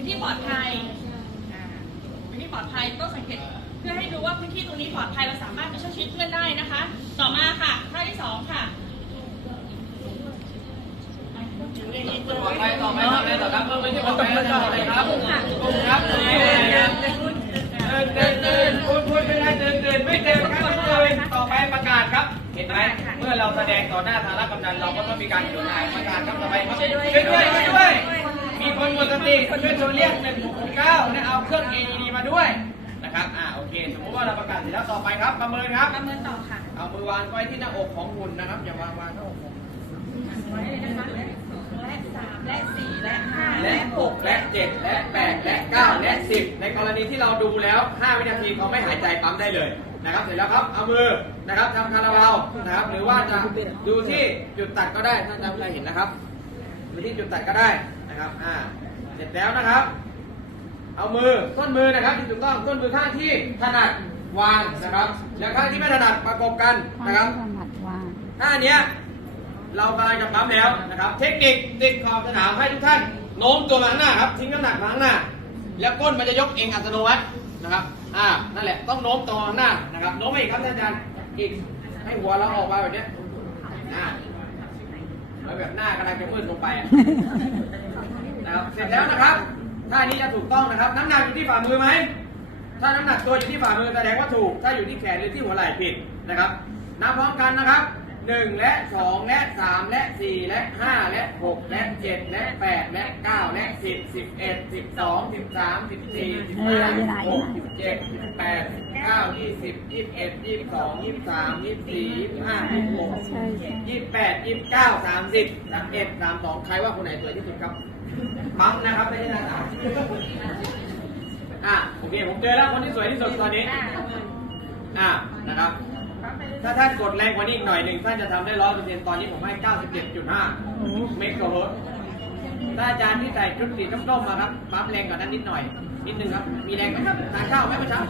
พื้นที่ปลอดภัยอ่าพื้นที่ปลอดภัยต้องสังเกตเพื่อให้ดูว่าพื้นที่ตรงนี้ปลอดภัยเราสามารถไปช่วยชีวิตเพื่อนได้นะคะ ต่อมาค่ะท่าที่สองค่ะปลอดภัยต่อไปทำอไรต่อครับเพิ่มไม่ใช่ปลอดภัยแล้วจะทำอไรครับครับเดินเดินเดินพูดพูดไม่ได้เดินเดินไม่เดินครับไม่เดินต่อไปประกาศครับ เห็นไหมเมื่อเราแสดงต่อหน้าสาระกำนันเราก็ต้องมีการจดหมาประกาศครับต่อไปครับช่วยด้วยช่วยด้วยช่วยด้วย มีคนหมดสติช่วยโทรเรียก1669และเอาเครื่อง AED มาด้วยนะครับ อ่า โอเค สมมติว่าเราประกาศเสร็จแล้วต่อไปครับ ประเมินครับ ประเมินต่อค่ะ เอามือวางไว้ที่หน้าอกของหุ่นนะครับ อย่าวางวางหน้าอกของไว้เลยนะคะและและสามและสี่และห้าและ6และ7และ8และ9และ10ในกรณีที่เราดูแล้ว5วินาทีเขาไม่หายใจปั๊มได้เลยนะครับ เสร็จแล้วครับ เอามือนะครับทำคาราบาวนะครับ หรือว่าจะดูที่จุดตัดก็ได้ ท่านจำได้เห็นนะครับดูที่จุดตัดก็ได้ นะครับอ่าเสร็จแล้วนะครับ เอามือต้นมือนะครับที่ถูกต้องต้นมือข้างที่ถนัดวางนะครับแล้วข้างที่ไม่ถนัดประกบกันนะครับถนัดว่าท่าเนี้ยเรากำลังจะปั๊มแล้วนะครับ เทคนิคติดขอบสนามให้ทุกท่านโน้มตัวมาข้างหน้าครับทิ้งน้ำหนักมาข้างหน้า แล้วก้นมันจะยกเองอัตโนมัตินะครับอ่านั่นแหละต้องโน้มตัวมาข้างหน้านะครับโน้มไปอีกครับท่านอาจารย์อีกให้หัวเราออกมาแบบเนี้ยอ่าแล้วแบบหน้ากำลังจะมืดลงไป แล้วนะครับท่านี้จะถูกต้องนะครับ น้ำหนักอยู่ที่ฝ่ามือไหม ถ้าน้ำหนักตัวอยู่ที่ฝ่ามือแสดงว่าถูก ถ้าอยู่ที่แขนหรือที่หัวไหล่ผิดนะครับนับพร้อมกันนะครับ 1 และ 2 และ 3 และ 4 และ 5 และ 6 และ 7 และ 8 และ 9 และ 10 11 12 13 14 15 16 17 18 19 20 21 22 23 24 25 26ใช่ใช่ยี่สิบแปดยี่สิบเก้าสามสิบสามเอ็ดสามสองใครว่าคนไหนสวยที่สุดครับ ปั๊มนะครับไม่ใช่หน้าตาอะโอเคผมเจอแล้วคนที่สวยที่สุดตอนนี้อะนะครับถ้าท่านกดแรงกว่านี้อีกหน่อยหนึ่งท่านจะทำได้ร้อยเปอร์เซ็นต์ตอนนี้ผมให้เก้าสิบเจ็ดจุดห้าเมกะโวลต์ถ้าอาจารย์ที่ใส่ชุดสีส้มๆมาครับปั๊มแรงกว่านั้นนิดหน่อย นิดนึงครับ มีแรงไหมครับทานข้าวไหมเมื่อเช้า